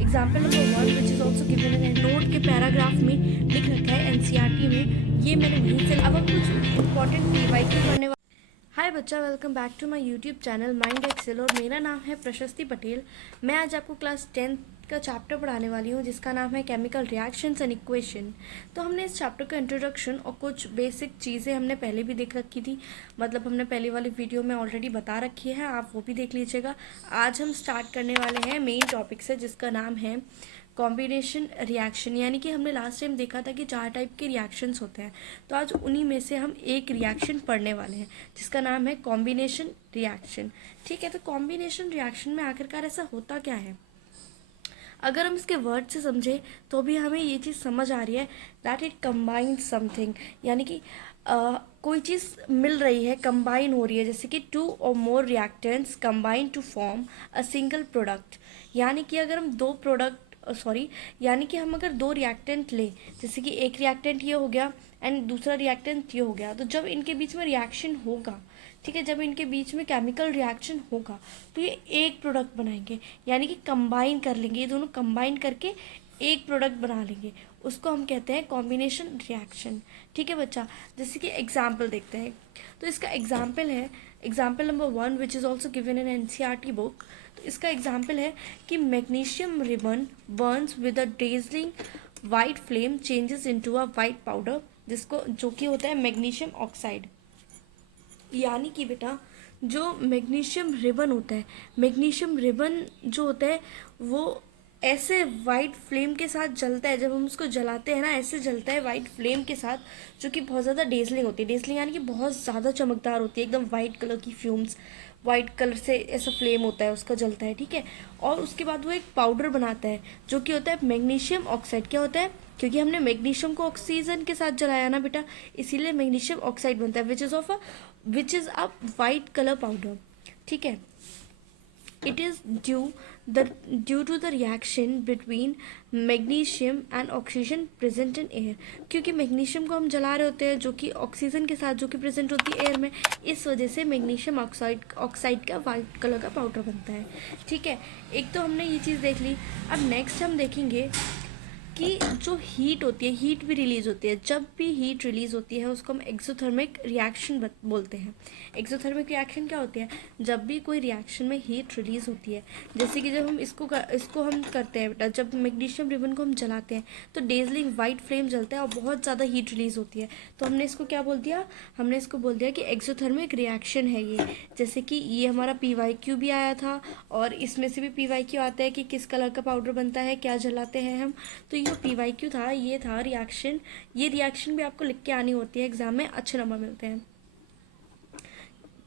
Example number 1 which is also given in note के paragraph में लिख रखा है एनसीईआरटी में, ये मैंने वहीं से। अब हम कुछ इंपॉर्टेंट पीवाईक्यू पढ़ने वाले। हाय बच्चा, welcome back to my YouTube channel Mind Excel और मेरा नाम है प्रशस्ति पटेल। मैं आज आपको क्लास 10th का चैप्टर पढ़ाने वाली हूँ जिसका नाम है केमिकल रिएक्शंस एंड इक्वेशन। तो हमने इस चैप्टर का इंट्रोडक्शन और कुछ बेसिक चीज़ें हमने पहले भी देख रखी थी, मतलब हमने पहले वाली वीडियो में ऑलरेडी बता रखी है, आप वो भी देख लीजिएगा। आज हम स्टार्ट करने वाले हैं मेन टॉपिक से जिसका नाम है कॉम्बिनेशन रिएक्शन। यानी कि हमने लास्ट टाइम देखा था कि 4 टाइप के रिएक्शंस होते हैं, तो आज उन्हीं में से हम एक रिएक्शन पढ़ने वाले हैं जिसका नाम है कॉम्बिनेशन रिएक्शन। ठीक है, तो कॉम्बिनेशन रिएक्शन में आखिरकार ऐसा होता क्या है? अगर हम इसके वर्ड से समझे तो भी हमें ये चीज़ समझ आ रही है दैट इट कंबाइन समथिंग, यानी कि कोई चीज़ मिल रही है, कंबाइन हो रही है, जैसे कि 2 or more reactants combine to form a single product. यानी कि अगर हम दो प्रोडक्ट यानी कि हम अगर दो रिएक्टेंट लें, जैसे कि एक रिएक्टेंट ये हो गया एंड दूसरा रिएक्टेंट ये हो गया, तो जब इनके बीच में रिएक्शन होगा, ठीक है, जब इनके बीच में केमिकल रिएक्शन होगा तो ये एक प्रोडक्ट बनाएंगे, यानी कि कंबाइन कर लेंगे, ये दोनों कंबाइन करके एक प्रोडक्ट बना लेंगे, उसको हम कहते हैं कॉम्बिनेशन रिएक्शन। ठीक है बच्चा, जैसे कि एग्जाम्पल देखते हैं, तो इसका एग्जाम्पल है example number 1 which is also given in NCERT book. तो इसका एग्जाम्पल है कि magnesium ribbon Burns with a dazzling white flame changes into a white powder, जिसको जो कि होता है मैग्नीशियम ऑक्साइड। यानी कि बेटा जो मैग्नीशियम रिबन होता है, मैग्नीशियम रिबन जो होता है वो ऐसे वाइट फ्लेम के साथ जलता है, जब हम उसको जलाते हैं ना ऐसे जलता है वाइट फ्लेम के साथ, जो कि बहुत ज़्यादा डेजलिंग होती है। डेजलिंग यानी कि बहुत ज़्यादा चमकदार होती है, एकदम वाइट कलर की फ्यूम्स, वाइट कलर से ऐसा फ्लेम होता है उसका, जलता है। ठीक है, और उसके बाद वो एक पाउडर बनाता है जो कि होता है मैग्नीशियम ऑक्साइड। क्या होता है? क्योंकि हमने मैग्नीशियम को ऑक्सीजन के साथ जलाया ना बेटा, इसीलिए मैग्नीशियम ऑक्साइड बनता है which is a white colour powder. ठीक है, it is due to the reaction between magnesium and oxygen present in air। क्योंकि मैग्नीशियम को हम जला रहे होते हैं जो कि ऑक्सीजन के साथ जो कि प्रेजेंट होती है एयर में, इस वजह से मैग्नीशियम ऑक्साइड का वाइट कलर का पाउडर बनता है। ठीक है, एक तो हमने ये चीज़ देख ली। अब नेक्स्ट हम देखेंगे कि जो हीट होती है, हीट भी रिलीज होती है। जब भी हीट रिलीज होती है उसको हम एक्सोथर्मिक रिएक्शन बोलते हैं। एक्सोथर्मिक रिएक्शन क्या होती है? जब भी कोई रिएक्शन में हीट रिलीज होती है, जैसे कि जब हम इसको हम करते हैं बेटा, जब मैग्नीशियम रिबन को हम जलाते हैं तो डेजलिंग वाइट फ्लेम जलता है और बहुत ज़्यादा हीट रिलीज होती है, तो हमने इसको क्या बोल दिया? हमने इसको बोल दिया कि एक्सोथर्मिक रिएक्शन है ये। जैसे कि ये हमारा पीवाईक्यू भी आया था और इसमें से भी पीवाईक्यू आता है कि किस कलर का पाउडर बनता है, क्या जलाते हैं हम। तो ये पीवाईक्यू था, ये था रिएक्शन। ये रिएक्शन भी आपको लिख के आनी होती है, एग्जाम में अच्छे नंबर मिलते हैं।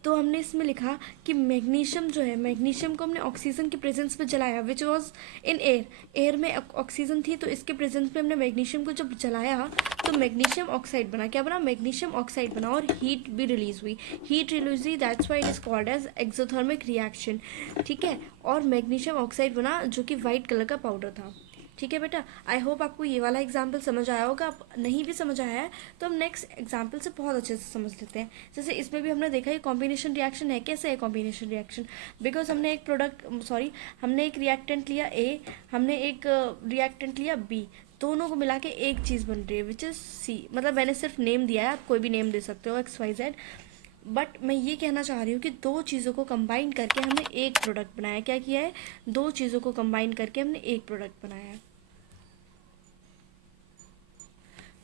तो हमने इसमें लिखा कि मैग्नीशियम जो है, मैग्नीशियम को हमने ऑक्सीजन के प्रेजेंस में जलाया which was in air. Air में ऑक्सीजन थी तो इसके प्रेजेंस में हमने मैग्नीशियम को जब जलाया तो मैग्नीशियम ऑक्साइड बना। क्या बना? मैग्नीशियम ऑक्साइड बना और हीट भी रिलीज हुई। That's why it is called as exothermic reaction. ठीक है, और मैग्नीशियम ऑक्साइड बना जो कि वाइट कलर का पाउडर था। ठीक है बेटा, आई होप आपको ये वाला एग्जाम्पल समझ आया होगा। आप नहीं भी समझ आया है तो हम नेक्स्ट एग्जाम्पल से बहुत अच्छे से समझ लेते हैं। जैसे इसमें भी हमने देखा है कॉम्बिनेशन रिएक्शन है। कैसे है कॉम्बिनेशन रिएक्शन? बिकॉज हमने एक रिएक्टेंट लिया ए, हमने एक रिएक्टेंट लिया बी, दोनों को मिला के एक चीज़ बन रही है विच इज़ सी। मतलब मैंने सिर्फ नेम दिया है, आप कोई भी नेम दे सकते हो, XYZ। बट मैं ये कहना चाह रही हूँ कि दो चीज़ों को कंबाइन करके हमने एक प्रोडक्ट बनाया। क्या किया है? दो चीज़ों को कंबाइन करके हमने एक प्रोडक्ट बनाया है।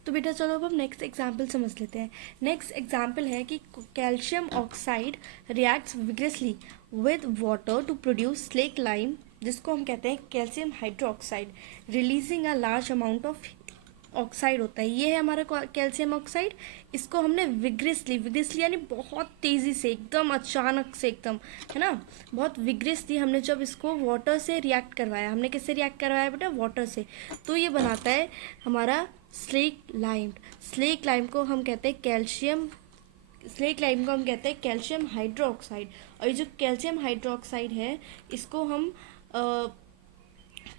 तो बेटा चलो अब हम नेक्स्ट एग्जाम्पल समझ लेते हैं। नेक्स्ट एग्जाम्पल है कि calcium oxide reacts vigorously with water to produce slake lime, जिसको हम कहते हैं calcium hydroxide, releasing a large amount of oxide होता है। ये है हमारा कैल्शियम ऑक्साइड। इसको हमने विग्रेसली यानी बहुत तेज़ी से, एकदम अचानक से, एकदम, है ना, बहुत विग्रेसली हमने जब इसको वाटर से रिएक्ट करवाया। हमने किससे रिएक्ट करवाया बेटा? वाटर से। तो ये बनाता है हमारा स्लेक लाइम। स्लेक लाइम को हम कहते हैं कैल्शियम हाइड्रोक्साइड। और ये जो कैल्शियम हाइड्रोक्साइड है इसको हम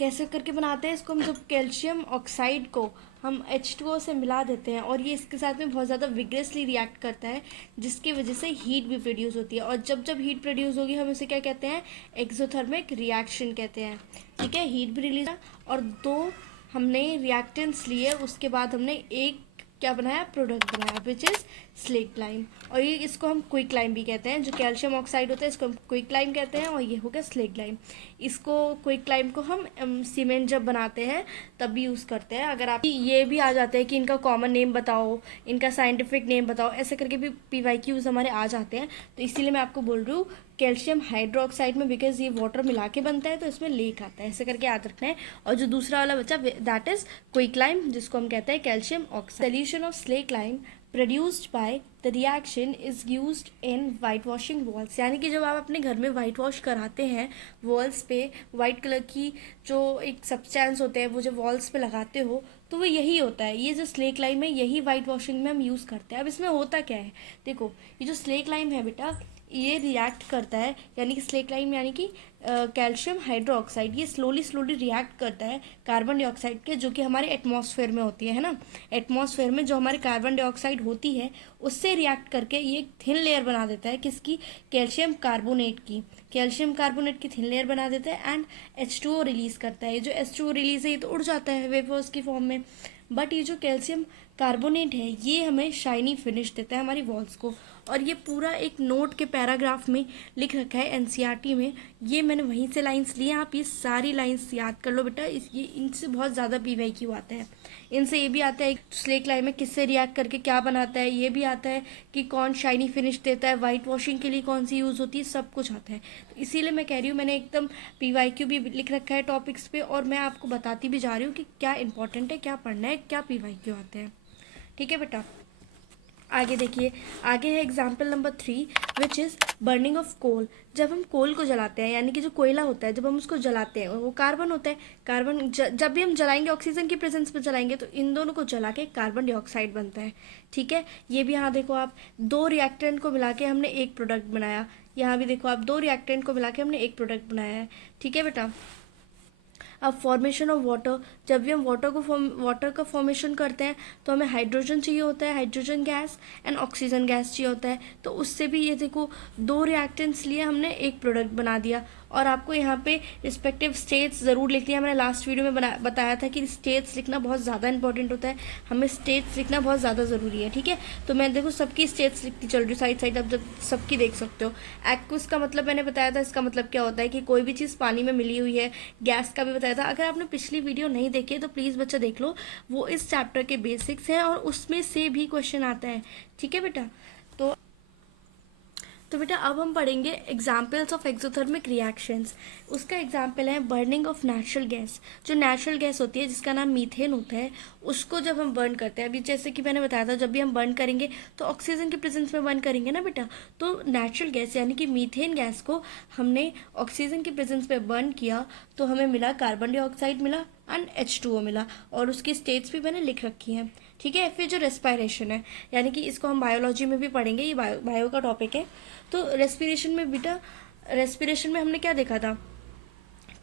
कैसे करके बनाते हैं इसको, हम जब कैल्शियम ऑक्साइड को हम H2O से मिला देते हैं और ये इसके साथ में बहुत ज़्यादा विग्रेसली रिएक्ट करता है, जिसकी वजह से हीट भी प्रोड्यूस होती है। और जब जब हीट प्रोड्यूस होगी हम इसे क्या कहते हैं, एक्सोथर्मिक रिएक्शन कहते हैं। ठीक है, हीट भी रिलीज, और दो हमने रिएक्टेंट्स लिए, उसके बाद हमने एक क्या बनाया, प्रोडक्ट बनाया, विच इज़ स्लेक लाइम। और ये इसको हम क्विक लाइम भी कहते हैं। जो कैल्शियम ऑक्साइड होता है इसको हम क्विक लाइम कहते हैं, और ये हो गया स्लेक लाइम। इसको क्विक लाइम को हम सीमेंट जब बनाते हैं तब भी यूज़ करते हैं। अगर आप ये भी आ जाते हैं कि इनका कॉमन नेम बताओ, इनका साइंटिफिक नेम बताओ, ऐसे करके भी PYQs हमारे आ जाते हैं। तो इसीलिए मैं आपको बोल रही हूँ कैल्शियम हाइड्रोक्साइड में, बिकॉज ये वाटर मिला के बनता है तो इसमें लेक आता है, ऐसे करके याद रखना है। और जो दूसरा वाला बच्चा दैट इज क्विक लाइम, जिसको हम कहते हैं calcium oxide. Solution of slack lime produced by the reaction is used in white washing walls. यानी कि जब आप अपने घर में वाइट वॉश कराते हैं, वॉल्स पे वाइट कलर की जो एक सब्सटेंस होते हैं वो जब वॉल्स पे लगाते हो तो वो यही होता है। ये जो स्लेक लाइम है यही वाइट वॉशिंग में हम यूज़ करते हैं। अब इसमें होता क्या है, देखो ये जो स्लेक लाइम है बेटा, ये रिएक्ट करता है, यानी कि स्लेक लाइम यानी कि कैल्शियम हाइड्रोक्साइड, ये स्लोली रिएक्ट करता है कार्बन डाइऑक्साइड के, जो कि हमारे एटमॉस्फेयर में होती है ना। एटमॉस्फेयर में जो हमारे कार्बन डाइऑक्साइड होती है उससे रिएक्ट करके ये एक थिन लेयर बना देता है, किसकी, कैल्शियम कार्बोनेट की। कैल्शियम कार्बोनेट की थिन लेयर बना देता है एंड H2O रिलीज करता है। ये जो H2O रिलीज है ये तो उड़ जाता है वेपर्स की फॉर्म में, बट ये जो कैल्शियम कार्बोनेट है ये हमें शाइनी फिनिश देता है हमारी वॉल्स को। और ये पूरा एक नोट के पैराग्राफ में लिख रखा है NCERT में, ये मैंने वहीं से लाइंस लिए। आप ये सारी लाइंस याद कर लो बेटा, ये इनसे बहुत ज़्यादा PYQ आता है। इनसे ये भी आता है स्लेक लाइम में किससे रिएक्ट करके क्या बनाता है, ये भी आता है कि कौन शाइनी फिनिश देता है, वाइट वॉशिंग के लिए कौन सी यूज़ होती है, सब कुछ आता है। तो इसीलिए मैं कह रही हूँ मैंने एकदम PYQ भी लिख रखा है टॉपिक्स पे, और मैं आपको बताती भी जा रही हूँ कि क्या इंपॉर्टेंट है, क्या पढ़ना है, क्या PYQ आते हैं। ठीक है बेटा, आगे देखिए, आगे है example number 3 which is burning of coal. जब हम कोल को जलाते हैं, यानी कि जो कोयला होता है, जब हम उसको जलाते हैं वो कार्बन होता है। कार्बन जब भी हम जलाएंगे ऑक्सीजन की प्रेजेंस में जलाएंगे तो इन दोनों को जला के कार्बन डाइऑक्साइड बनता है। ठीक है, ये भी यहाँ देखो आप, दो रिएक्टेंट को मिला के हमने एक प्रोडक्ट बनाया। यहाँ भी देखो आप, दो रिएक्टेंट को मिला के हमने एक प्रोडक्ट बनाया है। ठीक है बेटा, अब फॉर्मेशन ऑफ वाटर, जब भी हम वाटर का फॉर्मेशन करते हैं तो हमें हाइड्रोजन चाहिए होता है, hydrogen gas and oxygen gas चाहिए होता है। तो उससे भी ये देखो दो रिएक्टेंट्स लिए हमने एक प्रोडक्ट बना दिया। और आपको यहाँ पे रिस्पेक्टिव स्टेट्स ज़रूर लिखनी है। मैंने लास्ट वीडियो में बताया था कि स्टेट्स लिखना बहुत ज़्यादा इंपॉर्टेंट होता है, हमें स्टेट्स लिखना बहुत ज़्यादा ज़रूरी है। ठीक है, तो मैं देखो सबकी स्टेट्स लिखती चल रही हूँ साइड, अब जब सबकी देख सकते हो। एक्वस का मतलब मैंने बताया था, इसका मतलब क्या होता है कि कोई भी चीज़ पानी में मिली हुई है। गैस का भी बताया था, अगर आपने पिछली वीडियो नहीं देखी है तो प्लीज़ बच्चा देख लो, वो इस चैप्टर के बेसिक्स हैं और उसमें से भी क्वेश्चन आता है। ठीक है बेटा, तो बेटा अब हम पढ़ेंगे एग्जाम्पल्स ऑफ एक्सोथर्मिक रिएक्शंस। उसका एग्जाम्पल है बर्निंग ऑफ नेचुरल गैस। जो नेचुरल गैस होती है जिसका नाम मीथेन होता है, उसको जब हम बर्न करते हैं, अभी जैसे कि मैंने बताया था जब भी हम बर्न करेंगे तो ऑक्सीजन की प्रेजेंस में बर्न करेंगे ना बेटा। तो नेचुरल गैस यानी कि मीथेन गैस को हमने ऑक्सीजन की प्रेजेंस में बर्न किया तो हमें मिला कार्बन डाइऑक्साइड मिला एंड H2O मिला, और उसकी स्टेट्स भी मैंने लिख रखी हैं। ठीक है, फिर जो रेस्पिरेशन है, यानी कि इसको हम बायोलॉजी में भी पढ़ेंगे, ये बायो का टॉपिक है। तो रेस्पिरेशन में बेटा, रेस्पिरेशन में हमने क्या देखा था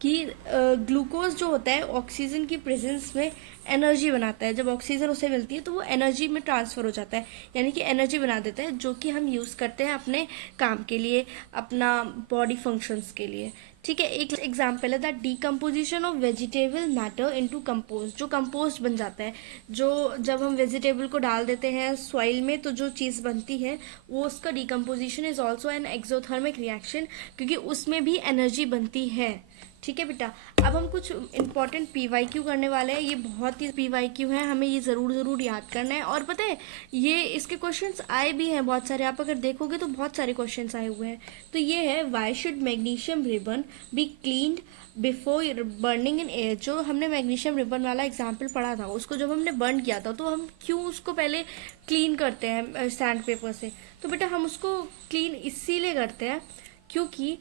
कि ग्लूकोज जो होता है ऑक्सीजन की प्रेजेंस में एनर्जी बनाता है। जब ऑक्सीजन उसे मिलती है तो वो एनर्जी में ट्रांसफ़र हो जाता है, यानी कि एनर्जी बना देता है, जो कि हम यूज़ करते हैं अपने काम के लिए, अपना बॉडी फंक्शंस के लिए। ठीक है, एक एग्जाम्पल है that decomposition of vegetable matter into compost. जो कंपोस्ट बन जाता है, जो जब हम वेजिटेबल को डाल देते हैं सॉइल में तो जो चीज़ बनती है वो उसका decomposition is also an exothermic reaction, क्योंकि उसमें भी एनर्जी बनती है। ठीक है बेटा, अब हम कुछ इंपॉर्टेंट PYQ करने वाले हैं। ये बहुत ही PYQ हैं, हमें ये ज़रूर याद करना है। और पता है ये इसके क्वेश्चंस आए भी हैं बहुत सारे, आप अगर देखोगे तो बहुत सारे क्वेश्चंस आए हुए हैं। तो ये है why should magnesium ribbon be cleaned before burning in air. जो हमने मैग्नीशियम रिबन वाला एग्जाम्पल पढ़ा था, उसको जब हमने बर्न किया था तो हम क्यों उसको पहले क्लीन करते हैं सैंड पेपर से। तो बेटा हम उसको क्लीन इसीलिए करते हैं क्योंकि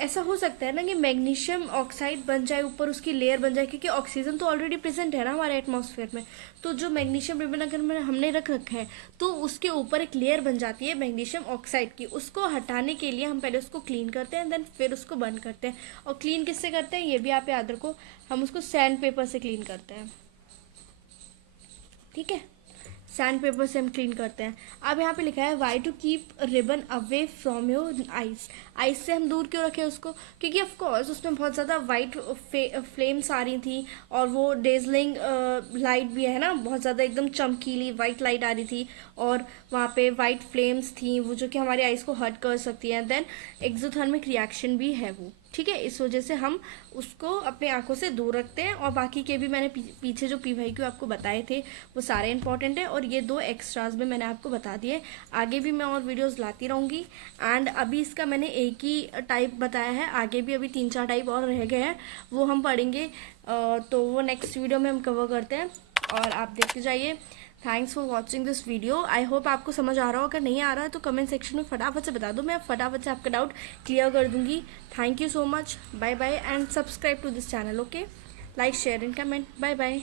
ऐसा हो सकता है ना कि मैग्नीशियम ऑक्साइड बन जाए, ऊपर उसकी लेयर बन जाए, क्योंकि ऑक्सीजन तो ऑलरेडी प्रेजेंट है ना हमारे एटमॉस्फेयर में। तो जो मैग्नीशियम रिबन अगर हमने रख रखा है तो उसके ऊपर एक लेयर बन जाती है मैग्नीशियम ऑक्साइड की। उसको हटाने के लिए हम पहले उसको क्लीन करते हैं, देन फिर उसको बर्न करते हैं। और क्लीन किससे करते हैं ये भी आप याद रखो, हम उसको सैंड पेपर से क्लीन करते हैं। ठीक है, सैंड पेपर से हम क्लीन करते हैं। अब यहाँ पे लिखा है why to keep ribbon away from your eyes. Eyes से हम दूर क्यों रखें उसको, क्योंकि ऑफ कोर्स उसमें बहुत ज़्यादा वाइट फ्लेम्स आ रही थी, और वो डेजलिंग लाइट भी है ना, बहुत ज़्यादा एकदम चमकीली वाइट लाइट आ रही थी, और वहाँ पे वाइट फ्लेम्स थी वो जो कि हमारी आइस को हर्ट कर सकती हैं। देन एक्सोथर्मिक रिएक्शन भी है वो। ठीक है, इस वजह से हम उसको अपने आंखों से दूर रखते हैं। और बाकी के भी मैंने पीछे जो PYQ आपको बताए थे वो सारे इंपॉर्टेंट है, और ये 2 एक्स्ट्राज में मैंने आपको बता दिए। आगे भी मैं और वीडियोस लाती रहूँगी। एंड अभी इसका मैंने एक ही टाइप बताया है, आगे भी अभी 3-4 टाइप और रह गए हैं, वो हम पढ़ेंगे। तो वो नेक्स्ट वीडियो में हम कवर करते हैं, और आप देखते जाइए। Thanks for watching this video. I hope आपको समझ आ रहा हो। अगर नहीं आ रहा है तो कमेंट सेक्शन में फटाफट से बता दो, मैं फटाफट से आपका डाउट क्लियर कर दूंगी। Thank you so much, bye bye, and subscribe to this channel. Okay, like share and comment. Bye bye.